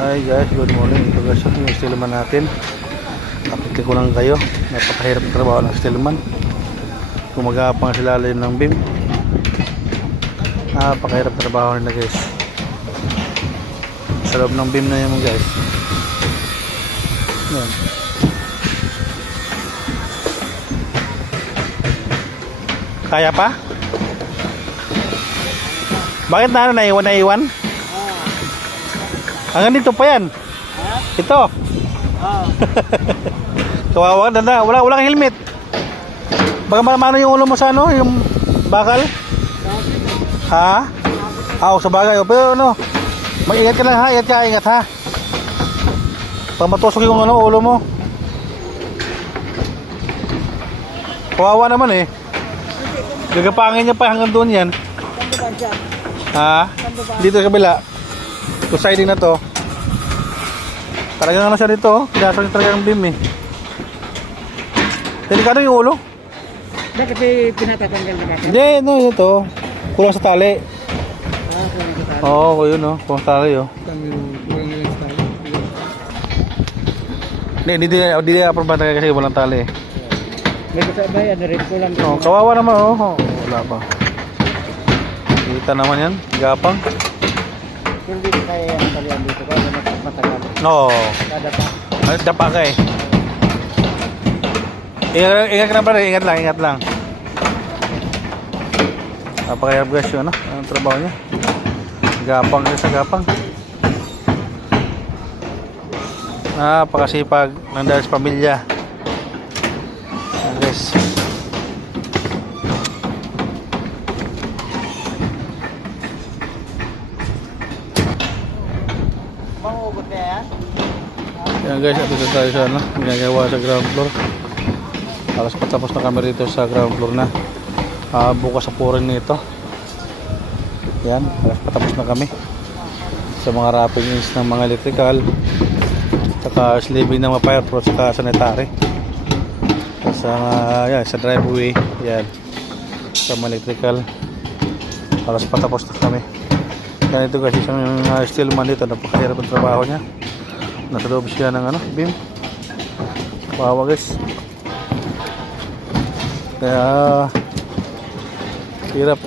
Hi guys, good morning. Ito guys, yung stillman natin. Kapit ko lang kayo. Napakahirap ng trabaho ng stillman. Gumagapang sa lalim ng beam. Napakahirap ng trabaho nila guys. Sa loob ng beam na yun guys. Yan. Kaya pa? Bakit na naiwan? Hanggang dito pa yan. Ito. Kawawa na. Walang helmet. Baka mano yung ulo mo sa ano, yung bakal? Ha? Sa bagay. Pero ano, mag-ingat ka lang ha. Ingat ha. Pag matusok yung ano, ulo mo. Kawawa naman eh. Gagapangin niya pa hanggang doon yan. Ha? Dito sa kabila. Ito siding na to. Talagang ano siya dito. Pinasok niya talagang beam eh. Delikado yung ulo. Bakit pinatatanggal na bakit? Hindi, no, ito. Kulang sa tali. Kulang sa tali. Oo, yun o. Kulang sa tali o. Kulang sa tali. Hindi approve talaga kasi walang tali. May kasabay, ano rin kulang. Kawawa naman o. Wala pa. Kita naman yan. Gapang. Pero dito kaya yung talian dito. Kaya matagal. No. Kada pa. Dapa ka eh. Ingat ka na pala. Ingat lang. Napakahirap guys yun. Ang trabaho niya. Gapang kasi sa gapang. Napakasipag ng dahil sa pamilya. Guys. Mangugot na yan? Yan guys, dito tayo sa ano, ginagawa sa ground floor. Alas patapos na kami rito sa ground floor na. Bukas sa purin nito. Yan, alas patapos na kami sa mga wrapping ins ng mga electrical, saka sleeving ng mga fireproof, saka sanitary. Sa driveway, yan, sa mga electrical. Alas patapos na kami. Yan, ito guys, isang stillman dito. Napakahirap ang trabaho niya. Nasa loob siya ng beam. Bawa guys. Kaya hirap.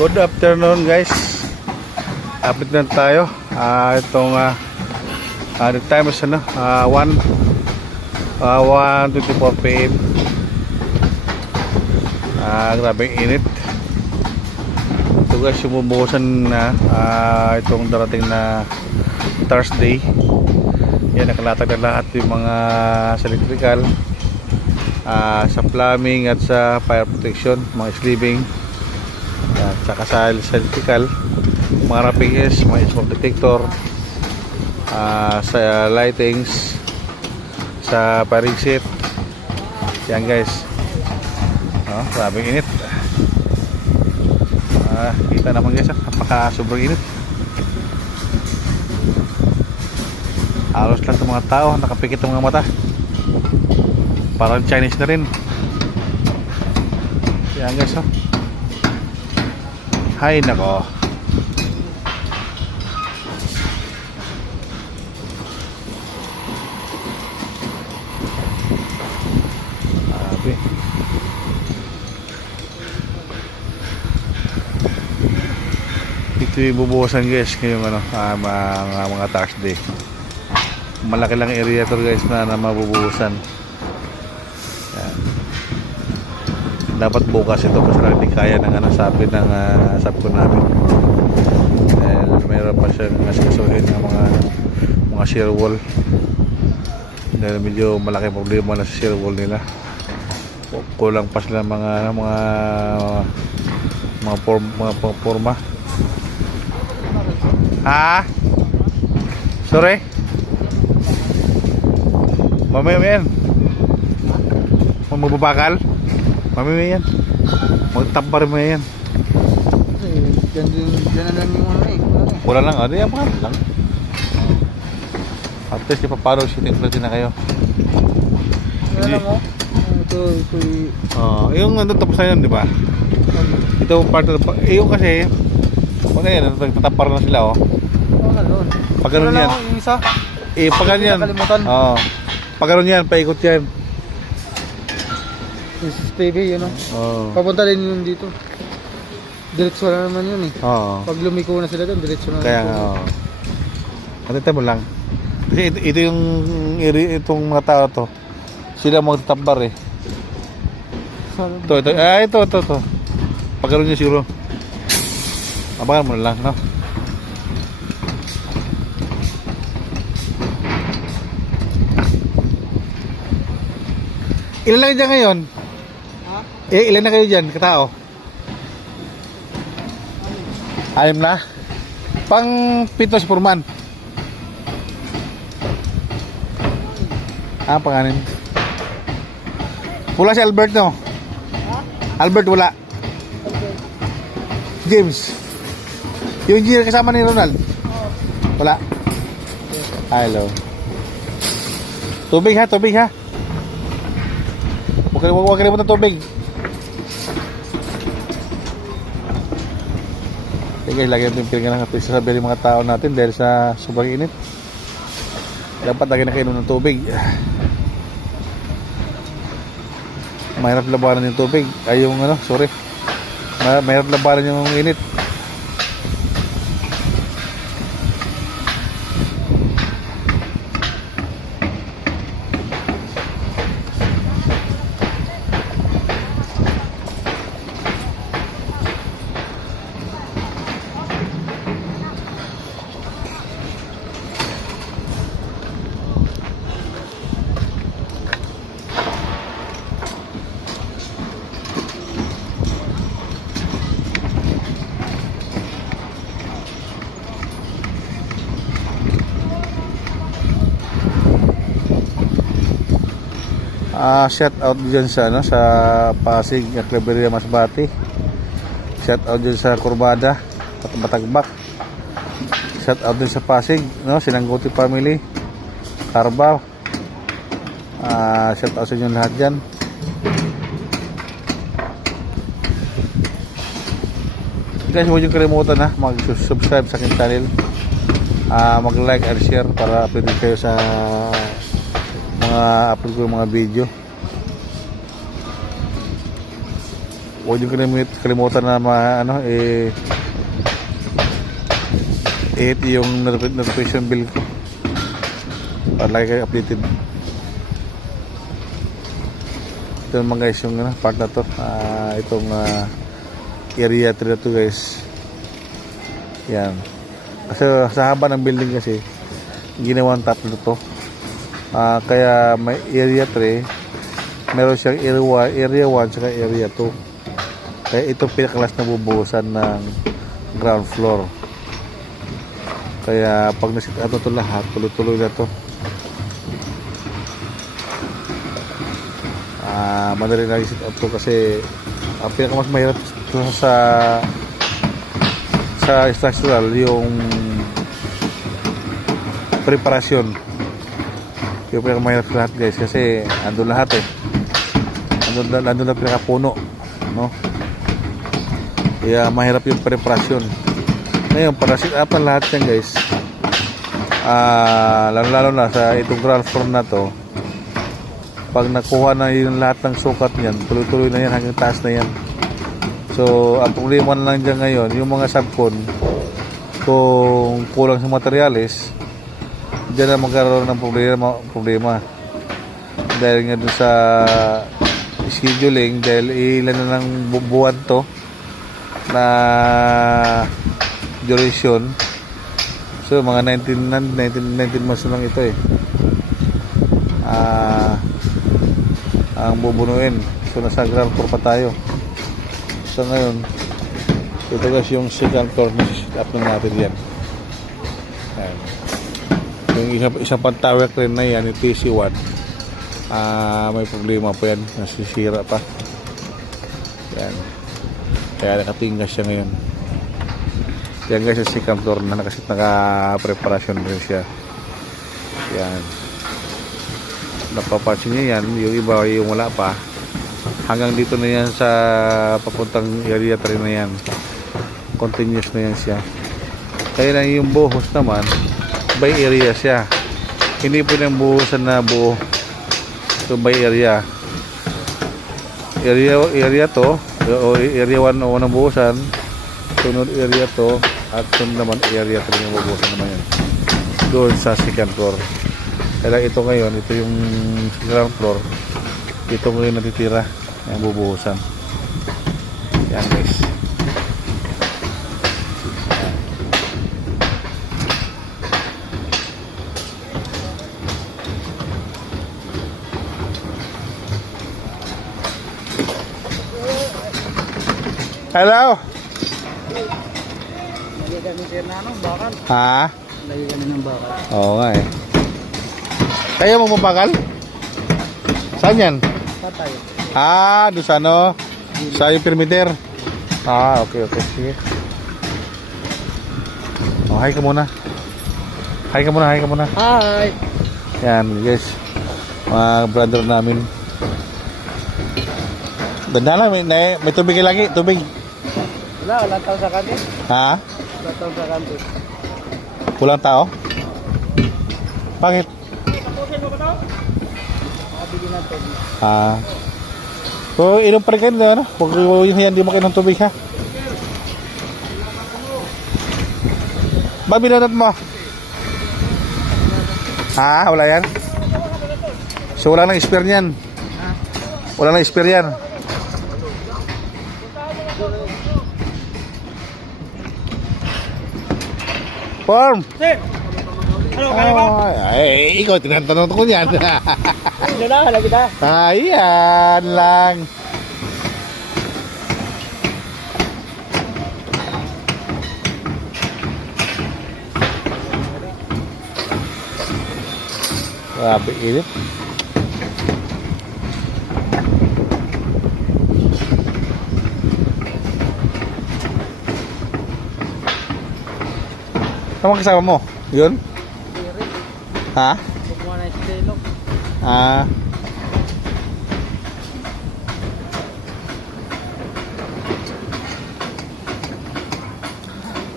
Good afternoon guys. Update na tayo. Itong the time is 1:24 PM. Grabe init. Ito guys, bumubuhusan na itong darating na Thursday. Yan, nakalatag na lahat yung mga sa electrical, sa plumbing at sa fire protection, mga sleeving. At saka sa electrical, mga wrapping is, mga smoke detector, sa lightings, sa firing seat. Yan guys. Grabe init. Kita naman guys, napaka sobrang init. Halos lang itong mga tao, nakapikit ang mga mata. Parang Chinese na rin. Yan guys. Hay nako. Grabe. Ito yung bubuhusan guys ngayong mga Thursday. Malaki lang area to guys na mabubuhusan. Yan. Dapat bukas ito kasi hindi kaya ng sabi ng sabi ko namin. Dahil mayroon pa siyang asikasuhin ng mga shear wall. Dahil medyo malaki problema na sa shear wall nila. Kulang pa sila mga forma. Ha? Sorry? Mamaya mo yan. Magbabakal. Mamaya yan. Magtabar mo yan. Diyan na lang yung ano eh. Wala lang. Ano yan? Bakal lang. At least ipapalo shooting plate na kayo. Ano mo? Ito Yung ano tapos na yun, di ba? Ito part of the... yung kasi... Kung na yan, nagtatapar na sila, oh. ano? Pag ganun yan. Yung isa? Pag ganun yan. Nakalimutan. Oo. Pag ganun yan, paikot yan. This is baby, yun o. Oo. Papunta din yun dito. Diretso na naman yun eh. Oo. Pag lumiko na sila doon, diretso na. Kaya nga, oo. Atita mo lang. Kasi ito yung itong mga tao to. Sila magtatambar eh. Ito. Ito. Pag ganun nyo siguro. Abangan mo na lang, no? Ilan lang dyan ngayon? Ha? Ilan na kayo dyan, katao? 6 na? Pang 7 si Purman. Pang-6. Wala si Albert, no? Albert wala. James. Yung engineer kasama ni Ronald. Wala. Hello. Tubig ha. Huwag kalimutan tubig. Okay guys, lagi natin pinagyan ng sasabihin ng mga tao natin dahil sa sobrang init. Dapat lagi na kainom ng tubig. Mahirap labanan yung tubig. Ay yung ano, sorry. Mahirap labanan yung init. Shout out dyan sa ano, sa Pasig, Claveria, Masbate. Shout out dyan sa Kurbada at Batagbak. Shout out dyan sa Pasig, no, Sinangguti family, Carabao. Shout out sa inyo lahat dyan. Guys, huwag yung kalimutan na mag-subscribe sa aking channel, mag-like and share para update kayo sa mga upload ko yung mga video. Huwag yung kalimutan na hit yung notification bell ko para lagi kayo updated. Ito naman guys yung part na to, itong area 3 na to guys. Yan, kasi sa haba ng building kasi ginawang tatlo to. Kaya may area 3, meron siyang area 1 saka area 2. Kaya ito pinakalas na bubuhusan ng ground floor. Kaya pag nasit ato to lahat, tuloy-tuloy na to. Madali na i-sit up to kasi ang pinakamas mahirap sa structural yung preparasyon. Yung pinakamahirap sa lahat guys kasi andun lahat eh. Andun na pinakapuno, no? Kaya mahirap yung preparasyon. Ngayon para sit up ang lahat yan guys, lalo na sa itong ground floor na to, pag nakuha na yung lahat ng sukat niyan, tuloy-tuloy na yan hanggang taas na yan. So ang problema na lang dyan ngayon, yung mga subcon, kung kulang sa materyales, dyan na magkaroon ng problema. Dahil nga dun sa scheduling, dahil ilan na ng buwan to na duration. So mga 19 months na lang ito eh, ang bubunuin. So nasa ground floor pa tayo. So ngayon ito guys yung second floor na sit up ng natin yan. Ayan. Yung isa pang tower crane na yan, yung TC1, may problema pa yan, nasisira pa. Yan, kaya nakatinggas siya ngayon. Yan guys, yung second floor na kasi naka-preparasyon rin siya. Yan, napapansin niyo yan, yung iba yung wala pa, hanggang dito na yan sa papuntang area 3 na yan, continuous na yan siya. Kaya lang yung buhos naman by area siya, hindi po yung buhosan na buo. So by area to, o area 1 o ng buhusan, sunod area to, at sunod naman area 3 yung buhusan naman yan doon sa second floor. Kaya ito ngayon, ito yung second floor, ito ngayon natitira yung bubuhusan. Yan guys. Hello? Lagi kami sir na ano, bakal. Ha? Lagi kami ng bakal. Oo nga eh. Kaya mo mapakal? Saan yan? Patay. Doon sa ano? Sa yung perimeter. Okay. Sige. Hi ka muna. Hi ka muna. Hi! Yan guys. Mga brother namin. Ganda lang. May tubig lagi. Tubig. Wala tao sa kanto. Ha? Wala tao sa kanto. Kulang tao? Bakit? Bigyan natin. So, inom pa rin kayo, ano? Huwag yan, di mo kayo ng tubig, ha? Ba, binanat mo? Wala yan? So, wala nang spare niyan? Wala nang spare yan? Form! Sir! Ano, kaya ba? Ikaw, tinatanong ko yan. Ano na, lagi na. Ayan lang. Grabe init. Ano kasama mo? Yun? Ha? Kumuha na yung stelo.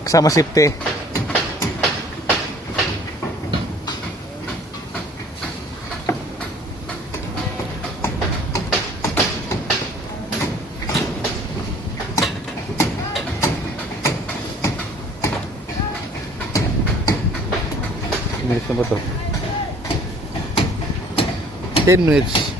Kasama safety. Minutes na ba to? 10 minutes.